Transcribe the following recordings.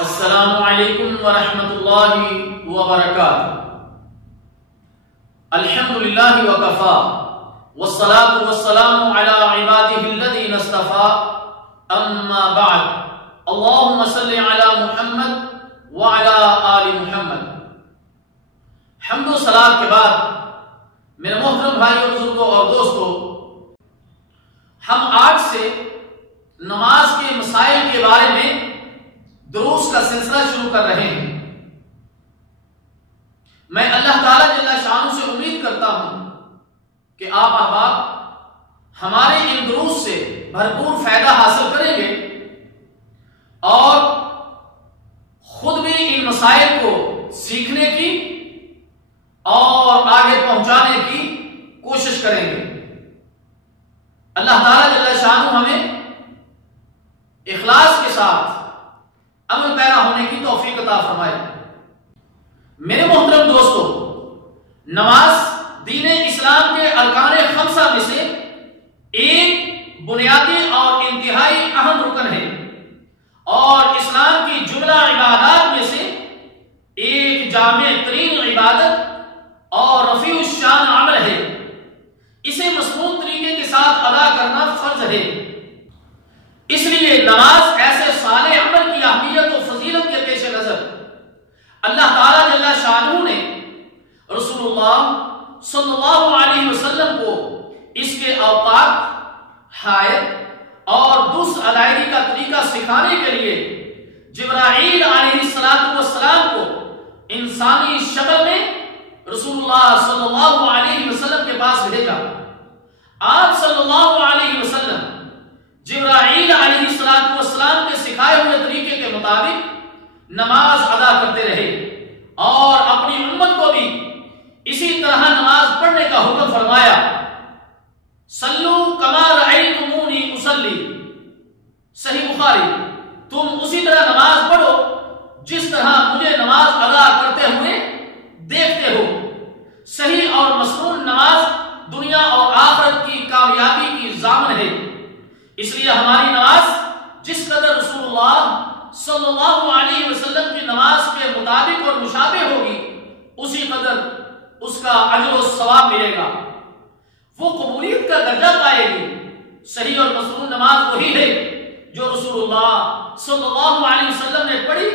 السلام علیکم ورحمۃ اللہ وبرکاتہ۔ الحمدللہ وکفا والصلاة والسلام علی عبادہ الذین اصطفیٰ، اما بعد، اللہم صل علی محمد وعلی آل محمد۔ حمد و صلاۃ کے بعد میرے محترم بھائیوں، بزرگوں اور دوستوں، ہم آج سے نماز کے مسائل کے بارے میں دروس کا سلسلہ شروع کر رہے ہیں۔ میں اللہ تعالیٰ جل شانہ سے امید کرتا ہوں کہ آپ احباب ہمارے ان دروس سے بھرپور فائدہ حاصل کریں گے اور خود بھی ان مسائل کو سیکھنے کی اور آگے پہنچانے کی کوشش کریں گے۔ اللہ تعالیٰ جل شانہ ہمیں اخلاص کے ساتھ عمل پیرا ہونے کی توفیق عطا فرمائے۔ میرے محترم دوستو، نماز دین اسلام کے ارکان خمسہ میں سے ایک بنیادی اور انتہائی اہم رکن ہے اور اسلام کی جملہ عبادات میں سے ایک جامع ترین عبادت اور رفیع الشان عمل ہے۔ اسے مصنون طریقے کے ساتھ ادا کرنا فرض ہے۔ اس لیے نماز ایسے صالح عمل کی اہمیت و فضیلت کے پیش نظر اللہ تعالیٰ جل شانہ نے رسول اللہ صلی اللہ علیہ وسلم کو اس کے اوقات، حایت اور درست ادائیگی کا طریقہ سکھانے کے لیے جبرائیل علیہ السلام کو انسانی شکل میں رسول اللہ صلی اللہ علیہ وسلم کے پاس بھیجا۔ آپ صلی اللہ علیہ وسلم جبرائیل علیہ السلام کے سکھائے ہوئے طریقے کے مطابق نماز ادا کرتے رہے اور اپنی امت کو بھی اسی طرح نماز پڑھنے کا حکم فرمایا۔ صلو کما رأیتمونی اصلی، صحیح بخاری، تم اسی طرح نماز پڑھو جس طرح مجھے نماز ادا کرتے ہوئے دیکھتے ہو۔ صحیح اور مسنون نماز دنیا اور آخرت کی کامیابی کی ضامن ہے۔ اس لیے ہماری نماز جس قدر رسول اللہ صلی اللہ علیہ وسلم کی نماز کے مطابق اور مشابہ ہوگی، اسی قدر اس کا اجر و ثواب ملے گا، وہ قبولیت کا درجہ پائے گی۔ صحیح اور مسنون نماز وہی ہے جو رسول اللہ صلی اللہ علیہ وسلم نے پڑھی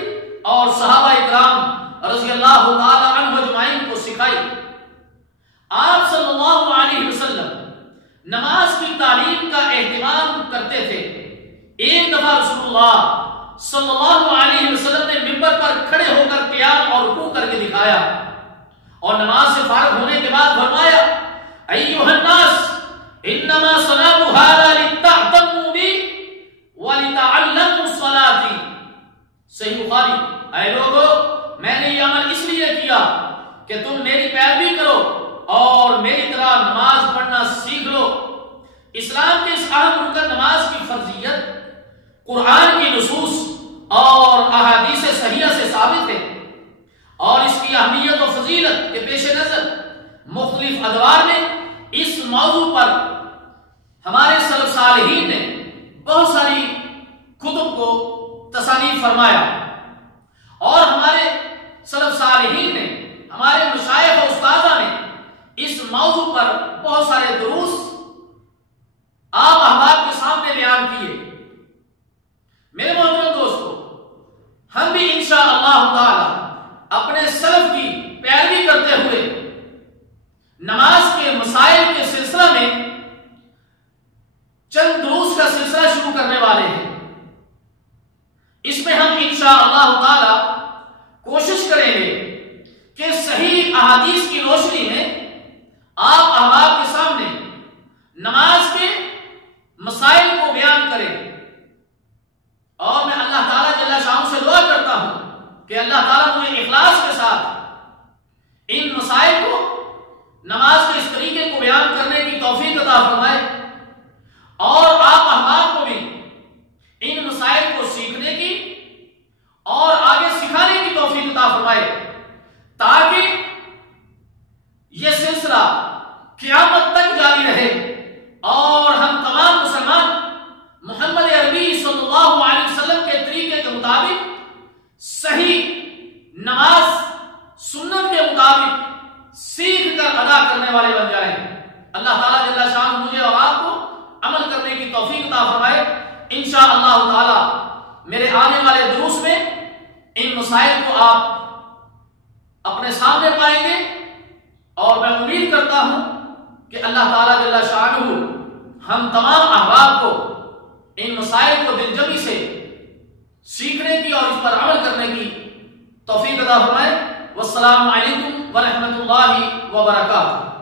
اور صحابہ اکرام رضی اللہ تعالی عنہ اجمعین کو سکھائی۔ آپ صلی اللہ علیہ وسلم نماز کی تعلیم کا اہتمام کرتے تھے۔ ایک دفعہ رسول اللہ صلی اللہ علیہ وسلم نے منبر پر کھڑے ہو کر قیام اور رکوع کر کے دکھایا اور نماز سے فارغ ہونے کے بعد فرمایا، ایھا الناس انما صنعت ھذا لتعتموا بی ولتعلموا صلاتي۔ صحیح بخاری، اے لوگو، میں نے یہ عمل اس لیے کیا کہ تم میری پیروی کرو اور میری طرح نماز پڑھنا سیکھ لو۔ اسلام کے اس اہم رکن نماز کی فرضیت قرآن کی نصوص اور احادیث صحیحہ سے ثابت ہے اور اس کی اہمیت و فضیلت کے پیش نظر مختلف ادوار میں اس موضوع پر ہمارے سلف صالحین نے بہت ساری کتب کو تصانیف فرمایا اور ہمارے سلف صالحین نے، ہمارے مشائخ و استاذہ نے اس موضوع پر بہت سارے دروس آپ احباب کے سامنے بیان کیے۔ میرے محترم دوستو، ہم بھی انشاءاللہ تعالی اپنے سلف کی پیروی کرتے ہوئے نماز کے مسائل کے سلسلہ میں چند دروس کا سلسلہ شروع کرنے والے ہیں۔ اس میں ہم انشاءاللہ تعالی کوشش کریں گے کہ صحیح احادیث کی روشنی میں آپ احباب کے سامنے نماز کے مسائل کو بیان کریں، اور میں اللہ تعالیٰ جل شانہ سے دعا کرتا ہوں کہ اللہ تعالیٰ مجھے اخلاص کے ساتھ ان مسائل کو، نماز کے اس طریقے کو بیان کرنے کی توفیق عطا فرمائے اور آپ احباب کو بھی ان مسائل کو سیکھنے کی اور آگے سکھانے کی توفیق عطا فرمائے، تاکہ یہ سلسلہ قیامت تک جاری رہے اور ہم تمام مسلمان محمد عربی صلی اللہ علیہ وسلم کے طریقے کے مطابق نماز سنت کے مطابق سیکھ کر ادا کرنے والے بن جائیں۔ اللہ تعالیٰ جل شان مجھے اور آپ کو عمل کرنے کی توفیق عطا فرمائے۔ انشاءاللہ تعالی میرے آنے والے دروس میں ان مسائل کو آپ اپنے سامنے پائیں گے، اور میں امید کرتا ہوں کہ اللہ تعالیٰ جل شانہ ہم تمام احباب کو ان مسائل کو دلجمی سے سیکھنے کی اور اس پر عمل کرنے کی توفیق عطا فرمائے۔ والسلام علیکم ورحمۃ اللہ وبرکاتہ۔